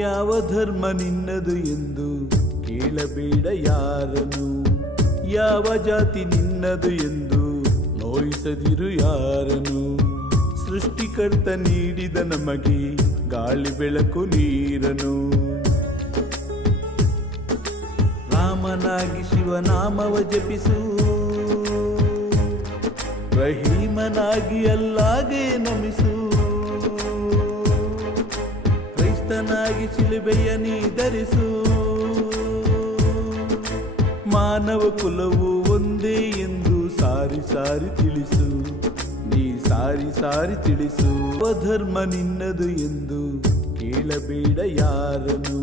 ಯಾವ ಧರ್ಮ ನಿನ್ನದು ಎಂದು ಕೇಳಬೇಡ ಯಾರನು ಯಾವ ಜಾತಿ ನಿನ್ನದು ಎಂದು ನೋಯಿಸದಿರು ಯಾರನು ಸೃಷ್ಟಿಕರ್ತ ನೀಡಿದ ನಮಗೆ ಗಾಳಿ ಬೆಳಕು ನೀರನು ರಾಮನಾಗಿ ಶಿವನಾಮವ ಜಪಿಸು. ರಹೀಮನಾಗಿ ಅಲ್ಲಾಗೆ ನಮಿಸು. ಕ್ರೈಸ್ತನಾಗಿ ಶಿಲುಬೆಯ ನೀ ಧರಿಸು. ಮಾನವ ಕುಲವು ಒಂದೇ ಎಂದು ಸಾರಿ ಸಾರಿ ತಿಳಿಸು. ನೀ ಸಾರಿ ಸಾರಿ ತಿಳಿಸು. ಧರ್ಮ ನಿನ್ನದು ಎಂದು ಕೇಳಬೇಡ ಯಾರನು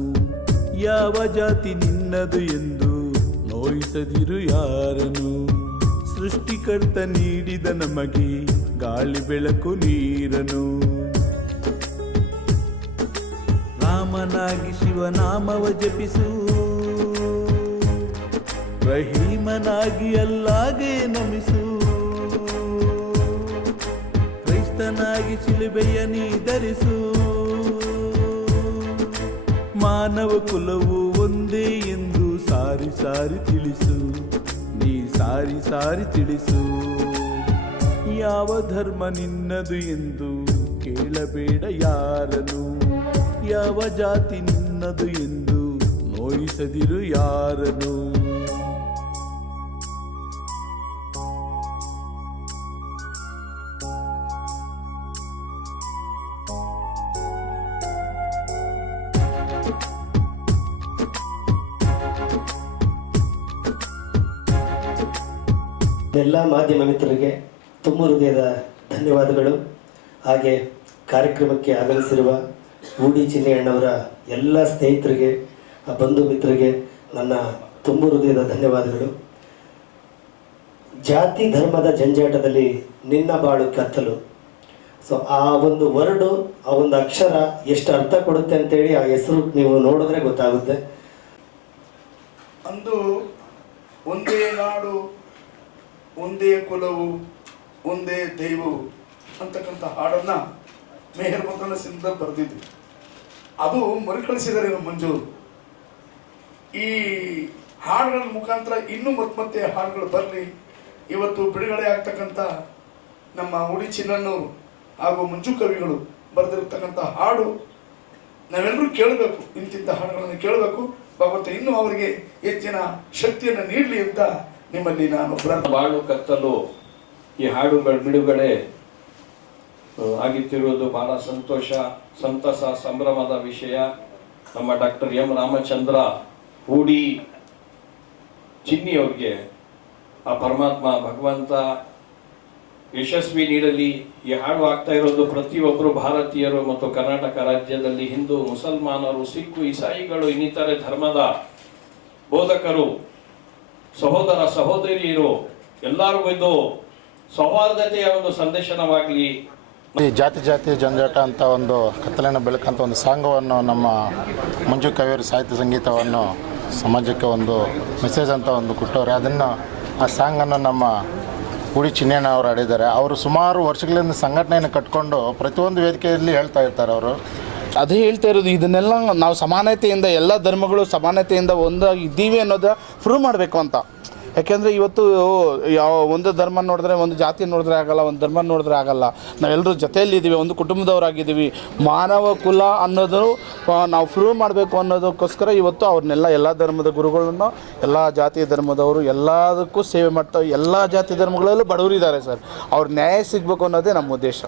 ಯಾವ ಜಾತಿ ನಿನ್ನದು ಎಂದು ನೋಯಿಸದಿರು ಯಾರನು ಸೃಷ್ಟಿಕರ್ತ ನೀಡಿದ ನಮಗೆ ಗಾಳಿ ಬೆಳಕು ನೀರನು. ರಾಮನಾಗಿ ಶಿವನಾಮವ ಜಪಿಸು. ರಹೀಮನಾಗಿ ಅಲ್ಲಾಗೆ ನಮಿಸು. ಕ್ರೈಸ್ತನಾಗಿ ಶಿಲುಬೆಯ ನೀ ಧರಿಸು. ಮಾನವ ಕುಲವು ಒಂದೇ ಎಂದು ಸಾರಿ ಸಾರಿ ತಿಳಿಸು. ನೀ ಸಾರಿ ಸಾರಿ ತಿಳಿಸು. ಯಾವ ಧರ್ಮ ನಿನ್ನದು ಎಂದು ಕೇಳಬೇಡ ಯಾರನು ಯಾವ ಜಾತಿ ನಿನ್ನದು ಎಂದು ನೋಯಿಸದಿರು ಯಾರನು ಎಲ್ಲ ಮಾಧ್ಯಮ ಮಿತ್ರರಿಗೆ ತುಂಬ ಹೃದಯದ ಧನ್ಯವಾದಗಳು. ಹಾಗೆ ಕಾರ್ಯಕ್ರಮಕ್ಕೆ ಆಗಮಿಸಿರುವ ಊಡಿ ಚಿನ್ನೆಯಣ್ಣವರ ಎಲ್ಲ ಸ್ನೇಹಿತರಿಗೆ, ಬಂಧು ಮಿತ್ರರಿಗೆ ನನ್ನ ತುಂಬ ಹೃದಯದ ಧನ್ಯವಾದಗಳು. ಜಾತಿ ಧರ್ಮದ ಜಂಜಾಟದಲ್ಲಿ ನಿನ್ನ ಬಾಳು ಕತ್ತಲು. ಸೊ ಆ ಒಂದು ವರ್ಡು, ಆ ಒಂದು ಅಕ್ಷರ ಎಷ್ಟು ಅರ್ಥ ಕೊಡುತ್ತೆ ಅಂತೇಳಿ ಆ ಹೆಸರು ನೀವು ನೋಡಿದ್ರೆ ಗೊತ್ತಾಗುತ್ತೆ. ಅಂದು ಒಂದೇ ನಾಡು, ಒಂದೇ ಕುಲವು, ಒಂದೇ ದೈವವು ಅಂತಕ್ಕಂಥ ಹಾಡನ್ನ ಮೇಹರ್ ಮಕ್ಕಳ ಬರೆದಿದ್ದು ಅದು ಮರುಕಳಿಸಿದರೆ ಮಂಜು ಈ ಹಾಡುಗಳ ಮುಖಾಂತರ ಇನ್ನೂ ಮತ್ತೆ ಮತ್ತೆ ಹಾಡುಗಳು ಬರಲಿ. ಇವತ್ತು ಬಿಡುಗಡೆ ಆಗ್ತಕ್ಕಂಥ ನಮ್ಮ ಉಡಿ ಚಿನ್ನಣ್ಣವರು ಹಾಗೂ ಮಂಜು ಕವಿಗಳು ಬರೆದಿರ್ತಕ್ಕಂಥ ಹಾಡು ನಾವೆಲ್ಲರೂ ಕೇಳಬೇಕು. ಇಂತಿಂಥ ಹಾಡುಗಳನ್ನು ಕೇಳಬೇಕು. ಭಗವಂತ ಇನ್ನೂ ಅವರಿಗೆ ಹೆಚ್ಚಿನ ಶಕ್ತಿಯನ್ನು ನೀಡಲಿ ಅಂತ ನಿಮ್ಮಲ್ಲಿ ನಾನು ಬಾಳು ಕತ್ತಲು, ಈ ಹಾಡುಗಳ ಬಿಡುಗಡೆ ಆಗುತ್ತಿರುವುದು ಬಹಳ ಸಂತೋಷ, ಸಂತಸ, ಸಂಭ್ರಮದ ವಿಷಯ. ನಮ್ಮ ಡಾಕ್ಟರ್ ಎಂ ರಾಮಚಂದ್ರ ಹೂಡಿ ಚಿನ್ನಿ ಅವ್ರಿಗೆ ಆ ಪರಮಾತ್ಮ, ಭಗವಂತ ಯಶಸ್ವಿ ನೀಡಲಿ. ಈ ಹಾಡು ಆಗ್ತಾ ಇರೋದು ಪ್ರತಿಯೊಬ್ಬರು ಭಾರತೀಯರು ಮತ್ತು ಕರ್ನಾಟಕ ರಾಜ್ಯದಲ್ಲಿ ಹಿಂದೂ, ಮುಸಲ್ಮಾನರು ಸಿಖ್ಖು ಇಸಾಯಿಗಳು, ಇನ್ನಿತರೆ ಧರ್ಮದ ಬೋಧಕರು, ಸಹೋದರ ಸಹೋದರಿಯರು ಎಲ್ಲರಿಗೂ ಇದು ಸೌಹಾರ್ದತೆಯ ಒಂದು ಸಂದೇಶನವಾಗಲಿ ಈ ಜಾತಿ ಜಾತಿ ಜಂಜಾಟ ಅಂತ ಒಂದು ಕತ್ತಲಿನ ಬೆಳಕಂತ ಒಂದು ಸಾಂಗವನ್ನು ನಮ್ಮ ಮಂಜು ಕವಿಯರು ಸಾಹಿತ್ಯ ಸಂಗೀತವನ್ನು ಸಮಾಜಕ್ಕೆ ಒಂದು ಮೆಸೇಜ್ ಅಂತ ಒಂದು ಕೊಟ್ಟವ್ರೆ. ಅದನ್ನು ಆ ಸಾಂಗನ್ನು ನಮ್ಮ ಉಡಿ ಚಿನ್ನಣ್ಣ ಅವರು ಆಡಿದ್ದಾರೆ ಅವರು ಸುಮಾರು ವರ್ಷಗಳಿಂದ ಸಂಘಟನೆಯನ್ನು ಕಟ್ಕೊಂಡು ಪ್ರತಿಯೊಂದು ವೇದಿಕೆಯಲ್ಲಿ ಹೇಳ್ತಾ ಇರ್ತಾರೆ ಅವರು. ಅದೇ ಹೇಳ್ತಾ ಇರೋದು, ಇದನ್ನೆಲ್ಲ ನಾವು ಸಮಾನತೆಯಿಂದ, ಎಲ್ಲ ಧರ್ಮಗಳು ಸಮಾನತೆಯಿಂದ ಒಂದಾಗಿ ಇದ್ದೀವಿ ಅನ್ನೋದು ಪ್ರೂವ್ ಮಾಡಬೇಕು ಅಂತ. ಯಾಕೆಂದರೆ ಇವತ್ತು ಯಾವ ಒಂದು ಧರ್ಮ ನೋಡಿದ್ರೆ, ಒಂದು ಜಾತಿ ನೋಡಿದ್ರೆ ಆಗಲ್ಲ, ಒಂದು ಧರ್ಮ ನೋಡಿದ್ರೆ ಆಗಲ್ಲ. ನಾವೆಲ್ಲರೂ ಜೊತೆಯಲ್ಲಿದ್ದೀವಿ, ಒಂದು ಕುಟುಂಬದವರಾಗಿದ್ದೀವಿ. ಮಾನವ ಕುಲ ಅನ್ನೋದು ನಾವು ಪ್ರೂವ್ ಮಾಡಬೇಕು ಅನ್ನೋದಕ್ಕೋಸ್ಕರ ಇವತ್ತು ಅವ್ರನ್ನೆಲ್ಲ ಎಲ್ಲ ಧರ್ಮದ ಗುರುಗಳನ್ನ, ಎಲ್ಲ ಜಾತಿ ಧರ್ಮದವರು ಎಲ್ಲದಕ್ಕೂ ಸೇವೆ ಮಾಡ್ತಾ, ಎಲ್ಲ ಜಾತಿ ಧರ್ಮಗಳಲ್ಲೂ ಬಡವರಿದ್ದಾರೆ ಸರ್. ಅವ್ರ ನ್ಯಾಯ ಸಿಗಬೇಕು ಅನ್ನೋದೇ ನಮ್ಮ ಉದ್ದೇಶ.